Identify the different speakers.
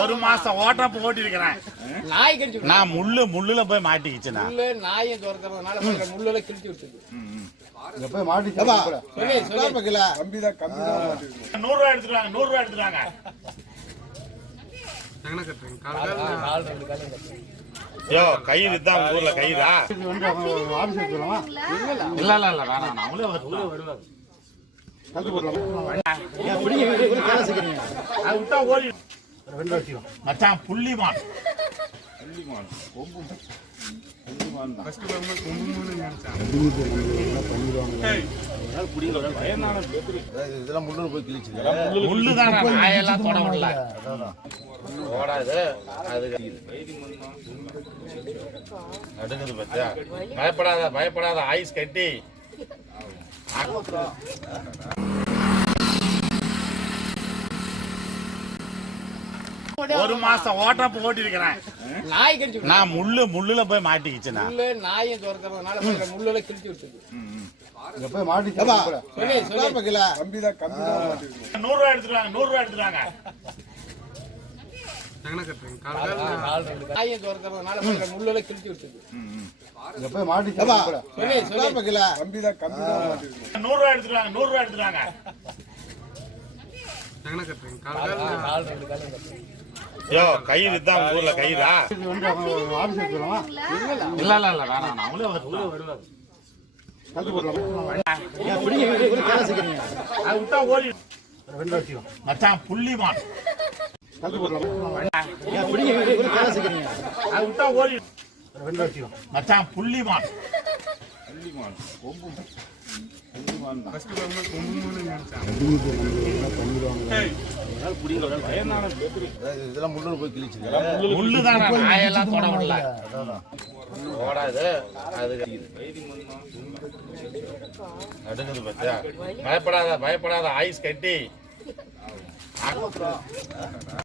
Speaker 1: ஒரு மாசம் ஓட்டப்ப ஓட்டி இருக்கிறேன்
Speaker 2: நாய் கடிச்சு.
Speaker 1: நான் முள்ளு முள்ளுல போய்
Speaker 2: முள்ளு நாயும் துறக்கிறதுனால கொஞ்சம் முள்ளுல கிழிச்சு விட்டுது
Speaker 3: போய் மாட்டி
Speaker 2: சொல்லி சொல்லி
Speaker 1: நூறு ரூபாய் எடுத்துருவாங்க நூறு ரூபாய் எடுத்துருவாங்க
Speaker 2: கால் ரெண்டு கால் கட்டு.
Speaker 1: யோ கயிறு தான் உங்க ஊர்ல கயிறா? இல்ல இல்ல இல்ல வேணாம் நான் அவங்களே வருவாங்க
Speaker 3: கழுத்து போடலாமா பிடிங்க வீடு கேல சிக்கிறீங்க
Speaker 1: அது விட்டா ஓடி
Speaker 3: ரெண்டு
Speaker 1: மச்சான் புள்ளிமான்.
Speaker 3: இதெல்லாம் முள்ளு போய் கிழிச்சு
Speaker 1: தான் நாயெல்லாம் தொட விடல ஓடாது அது பத்தியா? பயப்படாத பயப்படாத ஆயுஸ் கட்டி. ஒரு மாசம் ஓட்டப்ப ஓட்டி இருக்கிறேன்
Speaker 2: நாய் கடிச்சு.
Speaker 1: நான் முள்ளு முள்ளுல போய் மாட்டிக்கிச்சுண்ணா
Speaker 2: முள்ளு நாயும் கொஞ்சம் முள்ளுல கிழிச்சு விட்டுது
Speaker 1: நூறு ரூபாய் எடுத்துருவாங்க நூறு ரூபாய் எடுத்துருவாங்க
Speaker 2: துறக்கிறதுனால கொஞ்சம் முள்ளுல கிழிச்சு விட்டுது
Speaker 1: நூறு ரூபாய் எடுத்துருவாங்க நூறு ரூபாய் எடுத்துருவாங்க யோ கயிறு தான் உங்க ஊர்ல கயிறா? இல்ல இல்ல இல்ல வேணாம் நான் அவங்களே வருவாங்க
Speaker 3: கழுத்து போடலாமா பிடிங்க வீடு கேல சிக்கிறீங்க
Speaker 1: அது விட்டா
Speaker 3: இதெல்லாம் முள்ளு போய் கிழிச்சு
Speaker 1: முள்ளு தான் நாயெல்லாம் தொட விடல ஓடாது. அது பத்தியா? பயப்படாத பயப்படாத. ஐஸ் கட்டி.